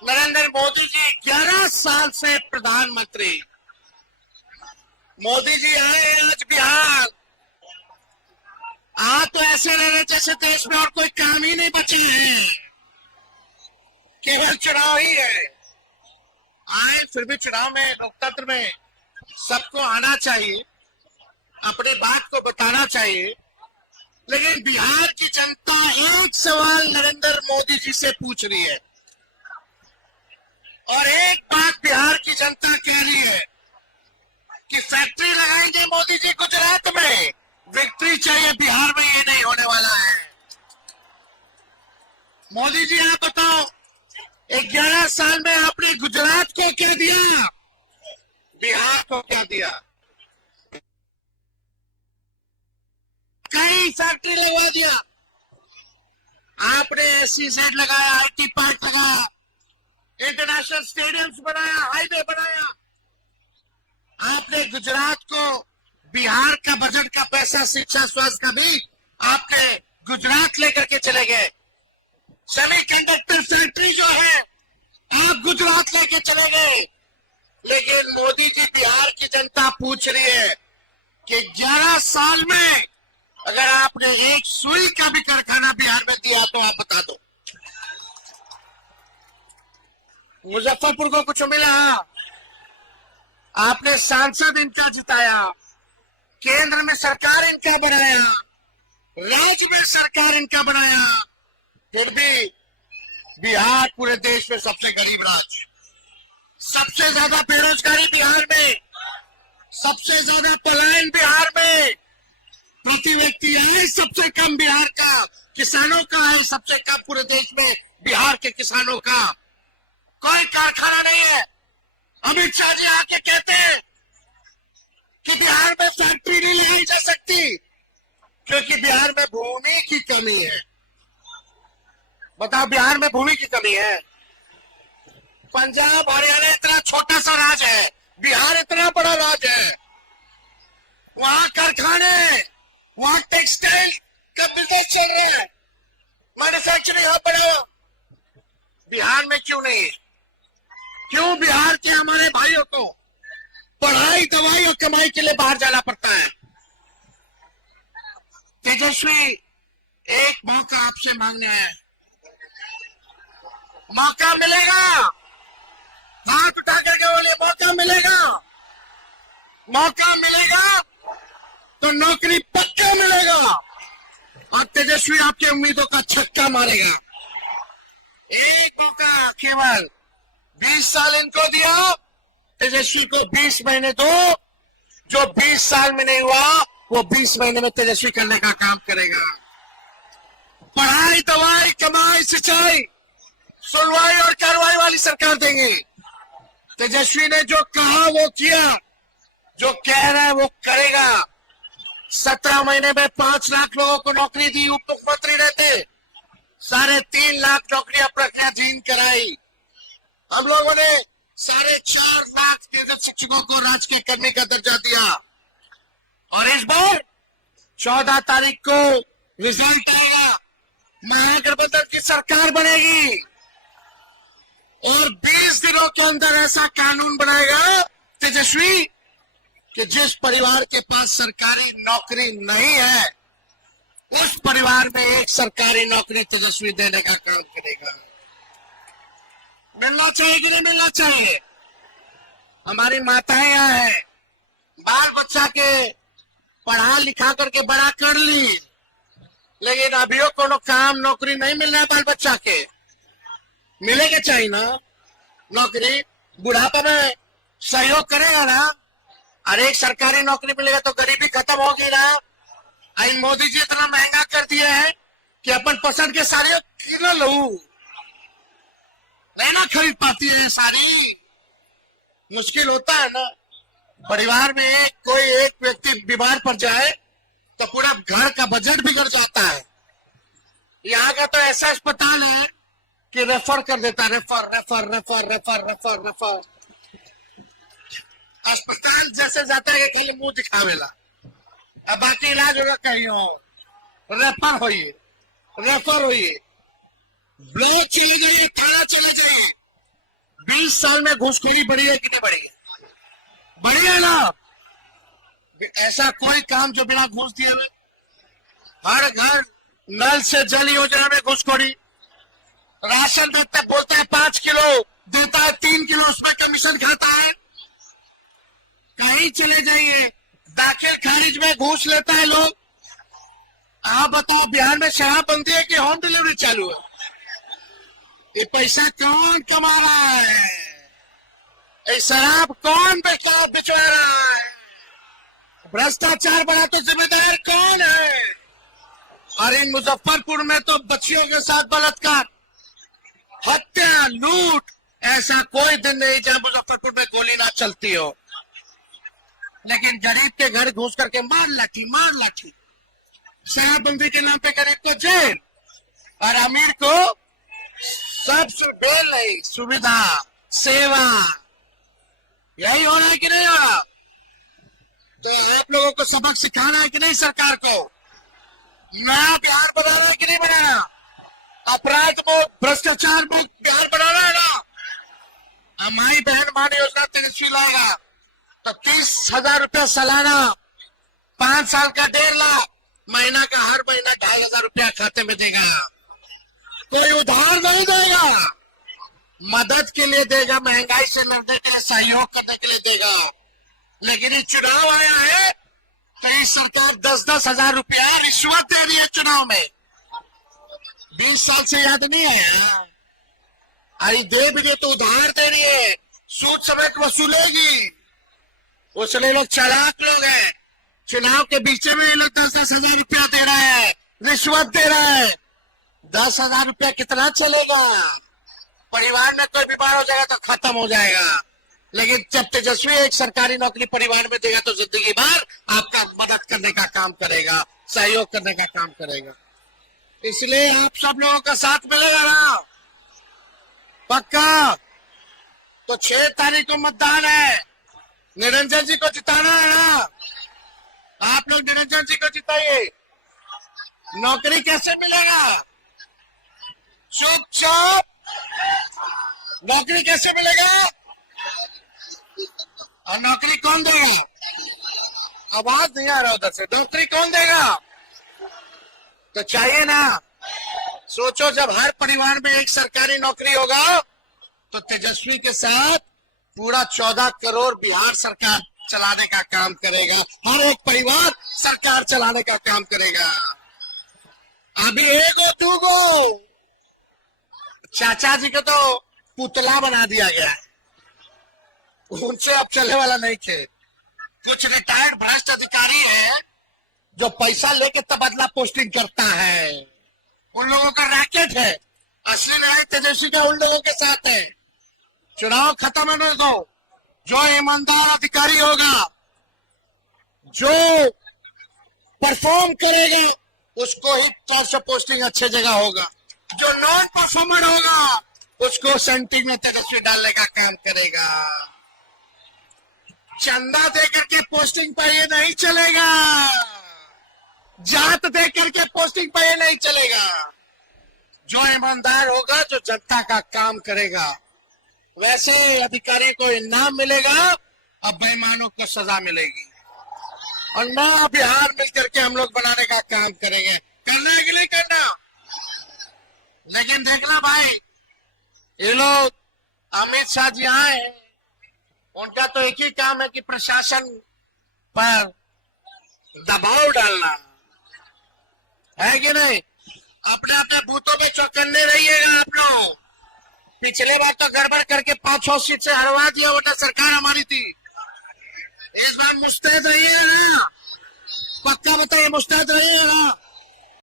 नरेंद्र मोदी जी 11 साल से प्रधानमंत्री। मोदी जी आए आज बिहार। आज तो ऐसे रह रहे जैसे देश में और कोई काम ही नहीं बचे है, केवल चुनाव ही है। आए फिर भी चुनाव में, लोकतंत्र में सबको आना चाहिए, अपनी बात को बताना चाहिए। लेकिन बिहार की जनता एक सवाल नरेंद्र मोदी जी से पूछ रही है और एक बात बिहार की जनता कह रही है कि फैक्ट्री लगाएंगे मोदी जी गुजरात में, विक्ट्री चाहिए बिहार में। ये नहीं होने वाला है। मोदी जी आप बताओ, 11 साल में आपने गुजरात को क्या दिया, बिहार को क्या दिया? कई फैक्ट्री लगवा दिया आपने, SEZ लगाया, IT पार्क लगाया, इंटरनेशनल स्टेडियम्स बनाया, हाईवे बनाया। आपने गुजरात को बिहार का बजट का पैसा, शिक्षा, स्वास्थ्य का भी आपने गुजरात लेकर के चले गए। सेमीकंडक्टर फैक्ट्री जो है आप गुजरात लेके चले गए। लेकिन मोदी जी बिहार की जनता पूछ रही है कि 11 साल में अगर आपने एक सुई का भी कारखाना बिहार में दिया तो आप बता दो। मुजफ्फरपुर को कुछ मिला? आपने सांसद इनका जिताया, केंद्र में सरकार इनका बनाया, राज्य में सरकार इनका बनाया, फिर भी बिहार पूरे देश में सबसे गरीब राज्य, सबसे ज्यादा बेरोजगारी बिहार में, सबसे ज्यादा पलायन बिहार में, प्रति व्यक्ति आय सबसे कम बिहार का, किसानों का आय सबसे कम पूरे देश में बिहार के किसानों का। कोई कारखाना नहीं है। अमित शाह जी आके कहते हैं कि बिहार में फैक्ट्री नहीं लगाई जा सकती क्योंकि बिहार में भूमि की कमी है। बताओ, बिहार में भूमि की कमी है? पंजाब हरियाणा इतना छोटा सा राज्य है, बिहार इतना बड़ा राज्य है। वहां कारखाने, वहां टेक्सटाइल का बिजनेस चल रहा है, मैन्युफैक्चरिंग हब बना हुआ। बिहार में क्यों नहीं? क्यों बिहार के हमारे भाइयों को पढ़ाई, दवाई और कमाई के लिए बाहर जाना पड़ता है? तेजस्वी, एक मौका आपसे मांगने हैं, मौका मिलेगा? हाथ उठा करके बोलिए, मौका मिलेगा? मौका मिलेगा तो नौकरी पक्का मिलेगा और तेजस्वी आपकी उम्मीदों का छक्का मारेगा। एक मौका, केवल 20 साल इनको दिया, तेजस्वी को 20 महीने दो। जो 20 साल में नहीं हुआ वो 20 महीने में तेजस्वी करने का काम करेगा। पढ़ाई, दवाई, कमाई, सिंचाई, सुनवाई और कार्रवाई वाली सरकार देंगे। तेजस्वी ने जो कहा वो किया, जो कह रहा है वो करेगा। 17 महीने में 5 लाख लोगों को नौकरी दी, उप मुख्यमंत्री रहते 3.5 लाख नौकरियां प्रज्ञाधीन कराई। हम लोगों ने 4.5 लाख नियोजित शिक्षकों को राजकीय कर्मी का दर्जा दिया और इस बार 14 तारीख को रिजल्ट आएगा, महागठबंधन की सरकार बनेगी और 20 दिनों के अंदर ऐसा कानून बनाएगा तेजस्वी कि जिस परिवार के पास सरकारी नौकरी नहीं है उस परिवार में एक सरकारी नौकरी तेजस्वी देने का काम करेगा। मिलना चाहिए कि नहीं मिलना चाहिए? हमारी माताएं यहाँ हैं, बाल बच्चा के पढ़ा लिखा करके बड़ा कर ली, लेकिन अभी कोनो काम नौकरी नहीं मिल रहा है। बाल बच्चा के मिलेगा चाहिए ना नौकरी, बुढ़ापा में सहयोग करेगा ना। अरे एक सरकारी नौकरी मिलेगा तो गरीबी खत्म होगी ना। आई मोदी जी इतना महंगा कर दिया है कि अपन पसंद के साड़ी किलो लो, नहीं ना खरीद पाती है साड़ी, मुश्किल होता है ना। परिवार में कोई एक व्यक्ति बीमार पड़ जाए तो पूरा घर का बजट बिगड़ जाता है। यहाँ का तो ऐसा अस्पताल है कि रेफर कर देता है, refer refer refer refer refer refer. अस्पताल जैसे जाता है कि खाली मुंह दिखावेला, अब बाकी इलाज होगा कहीं और। रेफर होइए, रेफर होइए, ब्लॉक चले जाइए, थाना चले जाइए, 20 साल में घूसखोरी बढ़ी है कि नहीं बढ़ी है? बढ़ी है ना? ऐसा कोई काम जो बिना घूस दिए हुए? हर घर नल से जल योजना में घूसखोरी, राशन देते बोलते हैं 5 किलो देता है 3 किलो उसमें कमीशन खाता है। कहीं चले जाइए दाखिल खारिज में घूस लेता है लोग। आप बताओ बिहार में शराब बंदी है कि होम डिलीवरी चालू है? ये पैसा कौन कमा रहा है? ये शराब कौन बिचवा रहा है? भ्रष्टाचार बड़ा तो जिम्मेदार कौन है? और इन मुजफ्फरपुर में तो बच्चियों के साथ बलात्कार, हत्या, लूट, ऐसा कोई दिन नहीं जहां मुजफ्फरपुर में गोली ना चलती हो। लेकिन गरीब के घर घुस करके मार लाठी, शराबबंदी के नाम पे गरीब को जेल और अमीर को सब बेल नहीं, सुविधा, सेवा। यही हो रहा है कि नहीं हो रहा? तो आप लोगों को सबक सिखाना है कि नहीं सरकार को? नया बिहार बनाना है कि नहीं बनाना? अपराध मुक्त, भ्रष्टाचार मुक्त बिहार बनाना है ना? हमारी बहन मान योजना तेजस्वी लाएगा तो 30,000 रुपया सालाना, 5 साल का 1.5 लाख, महीना का हर महीना 2,500 रुपया खाते में देगा। कोई उधार नहीं देगा, मदद के लिए देगा, महंगाई से लड़ने के लिए, सहयोग करने के लिए देगा। लेकिन ये चुनाव आया है तो ये सरकार 10-10 हजार रुपया रिश्वत दे रही है चुनाव में। 20 साल से याद नहीं आया? अरे दे भी दे तो उधार दे रही है, सूद समेत वसूलेगी। उसने लोग चालाक लोग हैं, चुनाव के बीच में ये लोग 10-10 हजार रुपया दे रहा है, रिश्वत दे रहा है। 10,000 रुपया कितना चलेगा? परिवार में कोई बीमार हो जाएगा तो खत्म हो जाएगा। लेकिन जब तेजस्वी एक सरकारी नौकरी परिवार में देगा तो जिंदगी भर आपका मदद करने का काम करेगा, सहयोग करने का काम करेगा। इसलिए आप सब लोगों का साथ मिलेगा ना? पक्का? तो 6 तारीख को मतदान है, निरंजन जी को जिताना है ना? आप लोग निरंजन जी को जिताइए। नौकरी कैसे मिलेगा? चुपचाप नौकरी कैसे मिलेगा? और नौकरी कौन देगा? आवाज नहीं आ रहा उधर से। नौकरी कौन देगा? तो चाहिए ना। सोचो जब हर परिवार में एक सरकारी नौकरी होगा तो तेजस्वी के साथ पूरा 14 करोड़ बिहार सरकार चलाने का काम करेगा। हर एक परिवार सरकार चलाने का काम करेगा। अभी 1-2 चाचा जी को तो पुतला बना दिया गया है, उनसे अब चलने वाला नहीं थे। कुछ रिटायर्ड भ्रष्ट अधिकारी है जो पैसा लेके तबादला पोस्टिंग करता है, उन लोगों का रैकेट है। असली लड़ाई तेजस्वी का उन लोगों के साथ है। चुनाव खत्म होने दो, जो ईमानदार अधिकारी होगा, जो परफॉर्म करेगा, उसको ही 400 पोस्टिंग अच्छे जगह होगा। जो नॉन परफॉर्मर होगा उसको सेंटिंग में तेजस्वी डालने का काम करेगा। चंदा देकर के पोस्टिंग पर ये नहीं चलेगा, जात देकर के पोस्टिंग पर ये नहीं चलेगा। जो ईमानदार होगा, जो जनता का काम करेगा, वैसे अधिकारी को इनाम मिलेगा, अब बेईमानों को सजा मिलेगी। और नया बिहार मिलकर के हम लोग बनाने का काम करेंगे। करना है कि नहीं करना? लेकिन देखना भाई, ये लोग अमित शाह जी आए, उनका तो एक ही काम है कि प्रशासन पर दबाव डालना है कि नहीं? अपने अपने बूथों में चौकन्ने रहिएगा आप लोग। पिछले बार तो गड़बड़ करके 5-6 सीट से हरवा दिया, वोटा सरकार हमारी थी। इस बार मुस्तैद रहिएगा ना? पक्का बताइए, मुस्तैद रहिएगा ना?